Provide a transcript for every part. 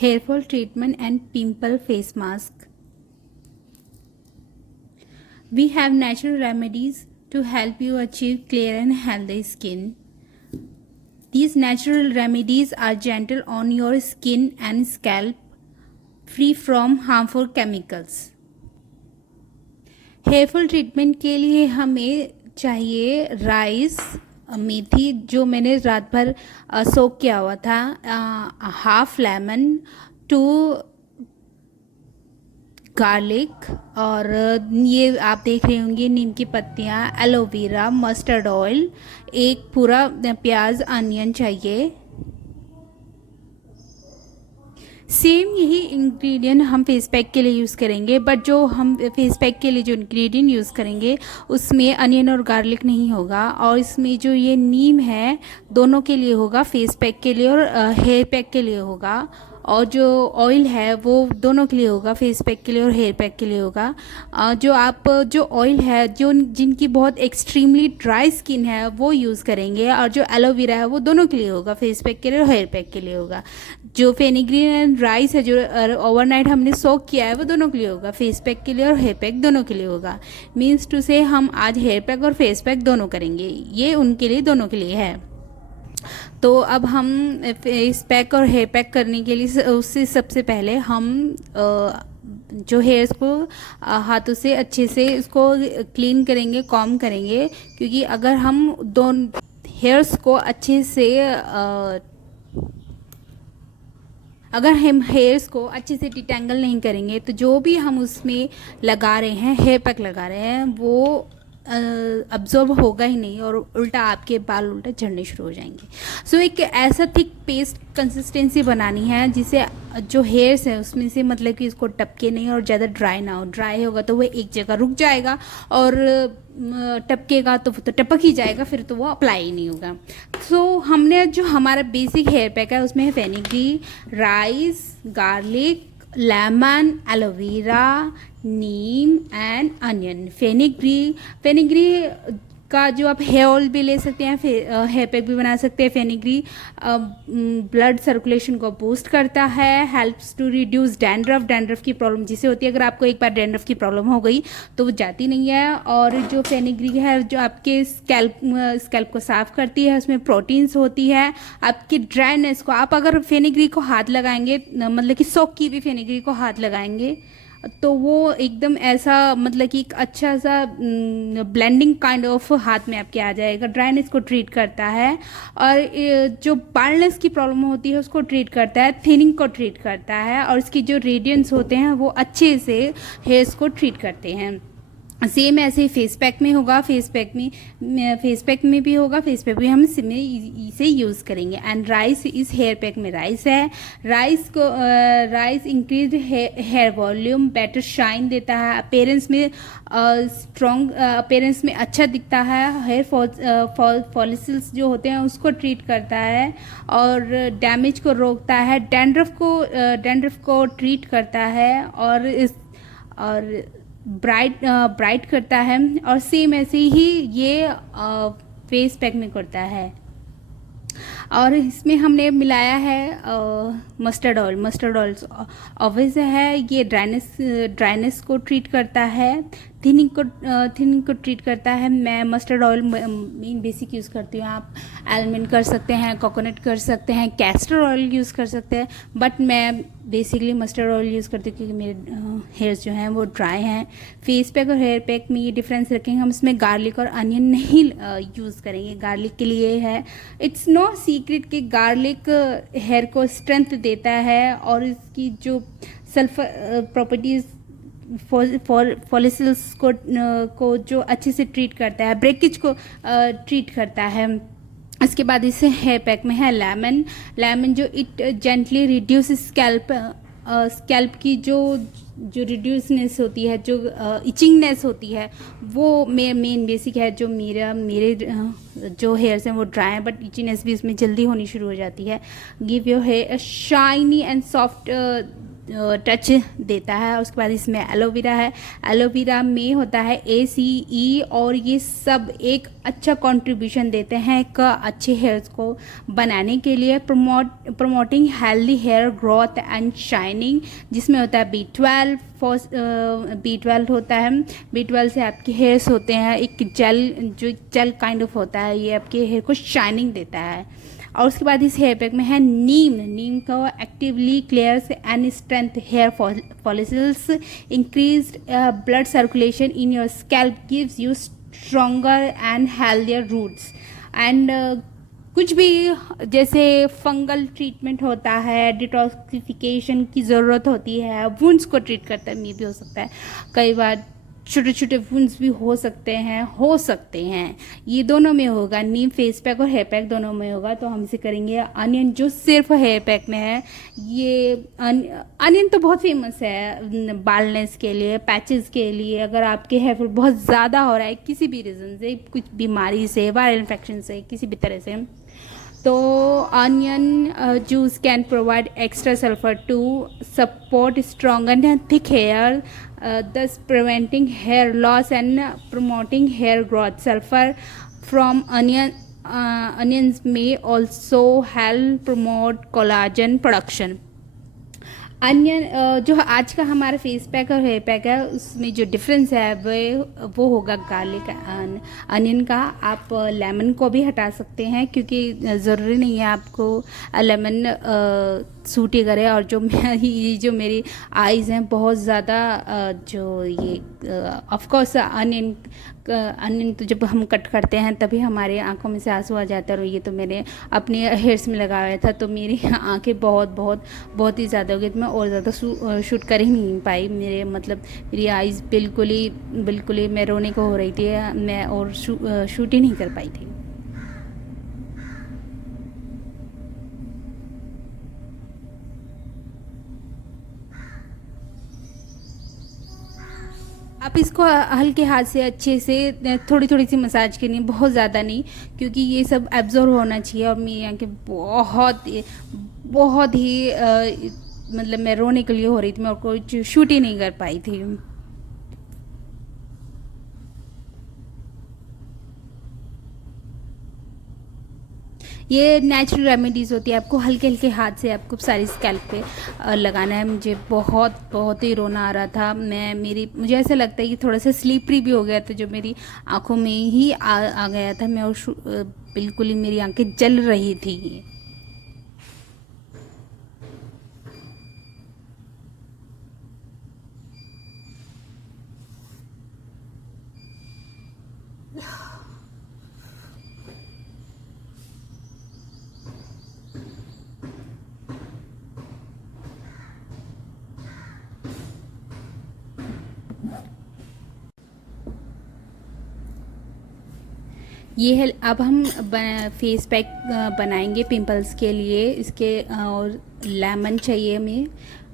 Hair fall treatment and pimple face mask. We have natural remedies to help you achieve clear and healthy skin. These natural remedies are gentle on your skin and scalp, free from harmful chemicals. Hair fall treatment के लिए हमें चाहिए rice, मेथी जो मैंने रात भर सोक किया हुआ था, हाफ लेमन, 2 गार्लिक, और ये आप देख रहे होंगे नीम की पत्तियाँ, एलोवेरा, मस्टर्ड ऑयल, एक पूरा प्याज, अनियन चाहिए। सेम यही इंग्रेडिएंट हम फेस पैक के लिए यूज़ करेंगे, बट जो हम फेस पैक के लिए जो इंग्रेडिएंट यूज़ करेंगे उसमें अनियन और गार्लिक नहीं होगा, और इसमें जो ये नीम है दोनों के लिए होगा, फेस पैक के लिए और हेयर पैक के लिए होगा, और जो ऑयल है वो दोनों के लिए होगा, फेस पैक के लिए और हेयर पैक के लिए होगा। जो ऑयल है जो जिनकी बहुत एक्सट्रीमली ड्राई स्किन है वो यूज़ करेंगे, और जो एलोवेरा है वो दोनों के लिए होगा, फेस पैक के लिए और हेयर पैक के लिए होगा। जो फेनिग्रीन एंड राइस है जो ओवरनाइट हमने सोक किया है वो दोनों के लिए होगा, फेस पैक के लिए और हेयर पैक दोनों के लिए होगा। मीन्स टू से हम आज हेयर पैक और फेस पैक दोनों करेंगे, ये उनके लिए दोनों के लिए है। तो अब हम फेस पैक और हेयर पैक करने के लिए उससे सबसे पहले हम जो हेयर्स को हाथों से अच्छे से इसको क्लीन करेंगे, कॉम्ब करेंगे, क्योंकि अगर हम दोनों हेयर्स को अच्छे से अगर हम हेयर्स को अच्छे से डिटेंगल नहीं करेंगे तो जो भी हम उसमें लगा रहे हैं, हेयर पैक लगा रहे हैं, वो अब्जॉर्ब होगा ही नहीं और उल्टा आपके बाल उल्टा झड़ने शुरू हो जाएंगे। सो एक ऐसा थिक पेस्ट कंसिस्टेंसी बनानी है जिससे जो हेयर्स है उसमें से मतलब कि इसको टपके नहीं और ज़्यादा ड्राई ना हो। ड्राई होगा तो वो एक जगह रुक जाएगा, और टपकेगा तो टपक ही जाएगा, फिर तो वो अप्लाई ही नहीं होगा। सो हमने जो हमारा बेसिक हेयर पैक है उसमें है fenugreek, rice, garlic, lemon, aloe vera, neem and onion. Fenugreek का जो आप हेयर ऑयल भी ले सकते हैं, हेयर पैक भी बना सकते हैं। फेनिग्री ब्लड सर्कुलेशन को बूस्ट करता है, हेल्प्स टू रिड्यूस डैंड्रफ की प्रॉब्लम जिसे होती है, अगर आपको एक बार डैंड्रफ की प्रॉब्लम हो गई तो वो जाती नहीं है। और जो फेनिग्री है जो आपके स्कैल्प को साफ करती है, उसमें प्रोटीन्स होती है, आपकी ड्राइनेस को, आप अगर फेनिग्री को हाथ लगाएंगे, मतलब कि सोक की भी फेनिग्री को हाथ लगाएंगे तो वो एकदम ऐसा मतलब कि एक अच्छा सा ब्लेंडिंग काइंड ऑफ हाथ में आपके आ जाएगा। ड्राइनेस को ट्रीट करता है, और जो बाल्डनेस की प्रॉब्लम होती है उसको ट्रीट करता है, थिनिंग को ट्रीट करता है, और इसकी जो रेडियंस होते हैं वो अच्छे से हेयर्स को ट्रीट करते हैं। सेम ऐसे ही फेस पैक में होगा, फेस पैक में भी होगा, फेस पैक भी हम इसे यूज़ करेंगे। एंड राइस इस हेयर पैक में राइस है। Rice increase hair volume, better shine देता है, अपेरेंस में स्ट्रॉन्ग, अपेरेंस में अच्छा दिखता है, हेयर फॉलिकल्स जो होते हैं उसको ट्रीट करता है, और डैमेज को रोकता है, डैंड्रफ को ट्रीट करता है, और ब्राइट करता है, और सेम ऐसे ही ये फेस पैक में करता है। और इसमें हमने मिलाया है मस्टर्ड ऑयल ऑब्वियस है, ये ड्राइनेस को ट्रीट करता है, थिनिंग को ट्रीट करता है। मैं mustard oil main basic use करती हूँ, आप आलमंड कर सकते हैं, कोकोनट कर सकते हैं, कैस्टर ऑयल यूज़ कर सकते हैं, बट मैं बेसिकली मस्टर्ड ऑयल यूज़ करती हूँ क्योंकि मेरे हेयर्स जो हैं वो ड्राई हैं। फेस पैक और हेयर पैक में ये डिफरेंस रखेंगे, हम इसमें गार्लिक और अनियन नहीं यूज़ करेंगे। गार्लिक के लिए है, इट्स नो सीक्रेट कि गार्लिक हेयर को स्ट्रेंथ देता है, और इसकी जो सल्फर प्रॉपर्टीज़ फॉलिकल्स को जो अच्छे से ट्रीट करता है, ब्रेकेज को ट्रीट करता है। इसके बाद इसे हेयर पैक में है लेमन जो इट जेंटली रिड्यूस स्कैल्प की जो रिड्यूसनेस होती है, जो इचिंगनेस होती है, वो मेन बेसिक है। जो मेरे जो हेयर्स हैं वो ड्राई हैं, बट इचिंगनेस भी इसमें जल्दी होनी शुरू हो जाती है। Give your hair shiny and soft touch देता है। उसके बाद इसमें एलोवेरा है, एलोवेरा में होता है ACE, और ये सब एक अच्छा कंट्रीब्यूशन देते हैं एक अच्छे हेयर्स को बनाने के लिए। Promoting healthy hair growth and shining, जिसमें होता है B12, B12 होता है। B12 से आपके हेयर्स होते हैं एक जेल काइंड ऑफ होता है, ये आपके हेयर को शाइनिंग देता है। और उसके बाद इस हेयर पैक में है नीम को actively clears and strength hair follicles, increase blood circulation in your scalp, gives you stronger and healthier roots. And कुछ भी जैसे फंगल ट्रीटमेंट होता है, डिटॉक्सिफिकेशन की ज़रूरत होती है, वुंड्स को ट्रीट करता है, मे भी हो सकता है, कई बार छोटे छोटे वुंड्स भी हो सकते हैं, ये दोनों में होगा। नीम फेस पैक और हेयर पैक दोनों में होगा। तो हम इसे करेंगे अनियन, जो सिर्फ हेयर पैक में है। ये अनियन तो बहुत फेमस है बालनेस के लिए, पैचेस के लिए। अगर आपके हेयर फॉल बहुत ज़्यादा हो रहा है किसी भी रीज़न से, कुछ बीमारी से, वायरल इन्फेक्शन से, किसी भी तरह से, तो onion juice can provide extra sulphur to support strong and thick hair, thus preventing hair loss and promoting hair growth. Sulfur from onions may also help promote collagen production. Onion जो आज का हमारा फेस पैक और hair pack है, उसमें जो difference है वो होगा गार्लिक अनियन का। आप लेमन को भी हटा सकते हैं, क्योंकि ज़रूरी नहीं है आपको लेमन सूट ही करे। और जो मेरी आइज़ हैं बहुत ज़्यादा, जो ये ऑफकोर्स अनियन तो जब हम कट करते हैं तभी हमारे आंखों में से आंसू आ जाता है। और ये तो मैंने अपने हेयर्स में लगाया था, तो मेरी आंखें बहुत ही ज़्यादा हो गई, तो मैं और ज़्यादा शूट कर ही नहीं पाई। मेरी आइज़ बिल्कुल ही मैं रोने को हो रही थी, मैं और शूट ही नहीं कर पाई थी। आप इसको हल्के हाथ से अच्छे से थोड़ी थोड़ी सी मसाज करनी, बहुत ज़्यादा नहीं, क्योंकि ये सब एब्जॉर्ब होना चाहिए। और मेरी आंखें बहुत ही मैं रोने के लिए हो रही थी, मैं और कोई शूट ही नहीं कर पाई थी। ये नेचुरल रेमेडीज़ होती है, आपको हल्के हल्के हाथ से आपको सारी स्कैल्प पे लगाना है। मुझे बहुत ही रोना आ रहा था। मुझे ऐसा लगता है कि थोड़ा सा स्लीपरी भी हो गया था, जो मेरी आंखों में ही आ गया था। मैं और बिल्कुल ही मेरी आंखें जल रही थी। ये है, अब हम फेस पैक बनाएंगे पिंपल्स के लिए। इसके और लेमन चाहिए हमें,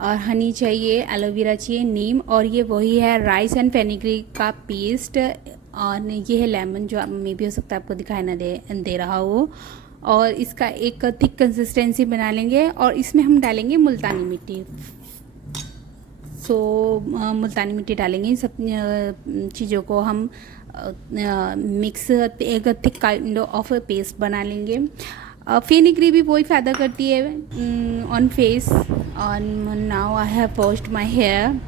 और हनी चाहिए, एलोवेरा चाहिए, नीम, और ये वही है राइस एंड फेनिग्रीक का पेस्ट। और ये है लेमन, जो मे भी हो सकता है आपको दिखाई ना दे रहा हो। और इसका एक थिक कंसिस्टेंसी बना लेंगे, और इसमें हम डालेंगे मुल्तानी मिट्टी। मुल्तानी मिट्टी डालेंगे। इन सब चीज़ों को हम मिक्स एक थिक काइंड ऑफ पेस्ट बना लेंगे। फेनिग्री भी वही फ़ायदा करती है on face. On now I have washed my hair,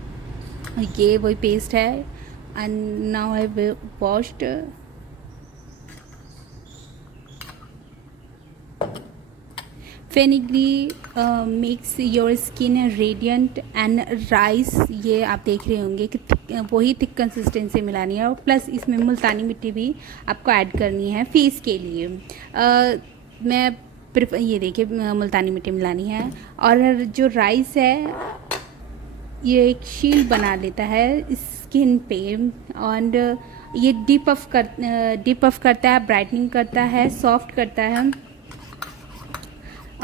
ये वही पेस्ट है। And now I have washed. Fenugreek makes your skin radiant and rice. ये आप देख रहे होंगे कि वही थिक कंसिस्टेंसी मिलानी है, और प्लस इसमें मुल्तानी मिट्टी भी आपको ऐड करनी है फेस के लिए। ये देखिए मुल्तानी मिट्टी मिलानी है। और जो राइस है ये एक शील्ड बना देता है स्किन पे, और ये डिप अप करता है, ब्राइटनिंग करता है, सॉफ्ट करता है।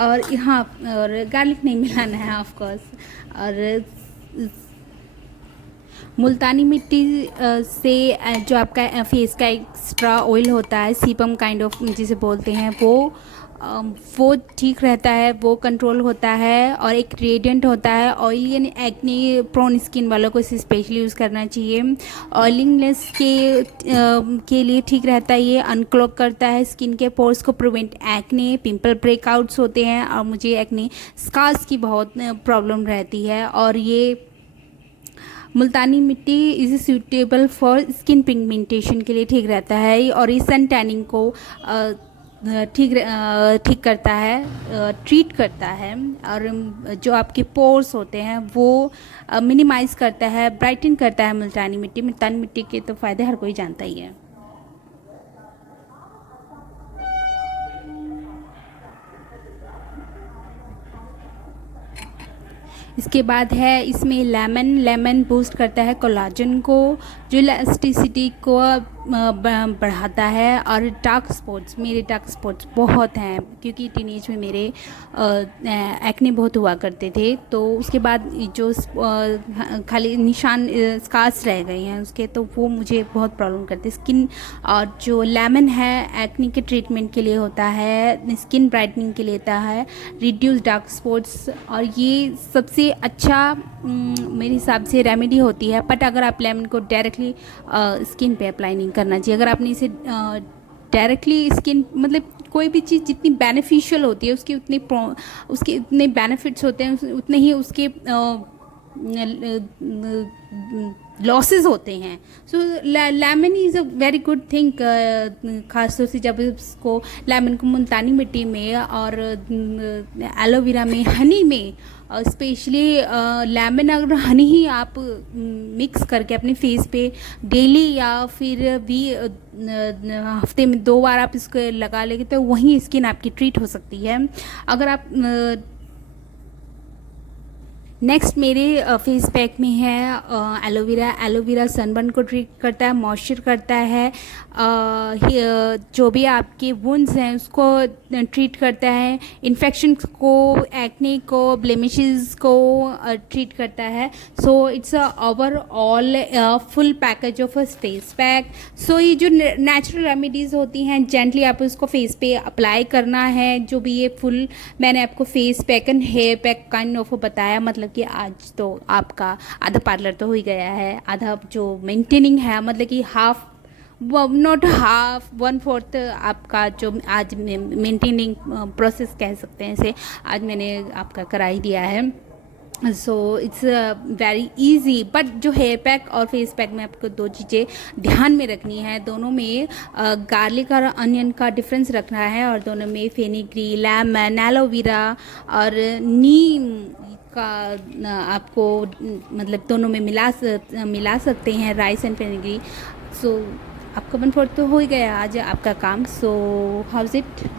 और हाँ, और गार्लिक नहीं मिलाना है ऑफ कोर्स। और मुल्तानी मिट्टी से जो आपका फेस का एक्स्ट्रा ऑयल होता है, सीपम काइंड ऑफ जिसे बोलते हैं, वो वो ठीक रहता है, वो कंट्रोल होता है और एक रेडिएंट होता है। Oily and acne prone skin वालों को इसे स्पेशली यूज़ करना चाहिए। ऑयलिंगनेस के लिए ठीक रहता है, ये अनक्लॉग करता है स्किन के पोर्स को, प्रिवेंट एक्ने, पिंपल ब्रेकआउट्स होते हैं और मुझे एक्ने स्कार्स की बहुत प्रॉब्लम रहती है। और ये मुल्तानी मिट्टी is suitable for skin pigmentation के लिए ठीक रहता है और ये सन टैनिंग को ठीक करता है, ट्रीट करता है और जो आपके पोर्स होते हैं वो मिनिमाइज़ करता है, ब्राइटन करता है। मुल्तानी मिट्टी के तो फ़ायदे हर कोई जानता ही है। इसके बाद है इसमें लेमन बूस्ट करता है कोलाजन को, जो इलास्टिसिटी को बढ़ाता है। और मेरे डार्क स्पॉट्स बहुत हैं क्योंकि टीनेज में मेरे एक्ने बहुत हुआ करते थे, तो उसके बाद जो खाली निशान स्कार्स रह गए हैं उसके, तो वो मुझे बहुत प्रॉब्लम करते स्किन। और जो लेमन है एक्ने के ट्रीटमेंट के लिए होता है, स्किन ब्राइटनिंग के लिए होता है, रिड्यूस डार्क स्पॉट्स, और ये सबसे अच्छा मेरे हिसाब से रेमेडी होती है। बट अगर आप लेमन को डायरेक्टली स्किन पे अप्लाई नहीं करना चाहिए। अगर आपने इसे डायरेक्टली स्किन, मतलब कोई भी चीज़ जितनी बेनिफिशियल होती है उसके उतने बेनिफिट्स होते हैं, उतने ही उसके लॉसेस होते हैं। So lemon is a very good thing, खासतौर से जब इसको लेमन को मुल्तानी मिट्टी में और एलोवेरा में, हनी में, स्पेशली लेमन अगर हनी ही आप मिक्स करके अपने फेस पे डेली या फिर भी हफ्ते में 2 बार आप इसको लगा लेंगे तो वहीं स्किन आपकी ट्रीट हो सकती है। अगर आप नेक्स्ट मेरे फेस पैक में है एलोवेरा सनबर्न को ट्रीट करता है, मॉइस्चर करता है, जो भी आपके वुंड्स हैं उसको ट्रीट करता है, इन्फेक्शन को, एक्ने को, ब्लेमिशेस को ट्रीट करता है। So it's overall full package of a face pack. So ये जो नेचुरल रेमेडीज़ होती हैं, जेंटली आप उसको फेस पे अप्लाई करना है। जो भी ये फुल मैंने आपको face pack and hair pack kind of बताया, मतलब कि आज तो आपका आधा पार्लर तो हो ही गया है, आधा जो मेंटेनिंग है, मतलब कि हाफ, नॉट हाफ, 1/4 आपका जो आज मेंटेनिंग प्रोसेस कह सकते हैं इसे, आज मैंने आपका करा ही दिया है। So it's very easy. But जो हेयर पैक और फेस पैक में आपको 2 चीज़ें ध्यान में रखनी है, दोनों में गार्लिक और अनियन का डिफरेंस रखना है, और दोनों में फेनिग्री, लेमन, एलोवेरा और नीम का आपको मतलब दोनों में मिला सकते हैं, राइस एंड फेनिग्री। सो आपका 1/4 तो हो ही गया आज आपका काम। सो हाउज इट।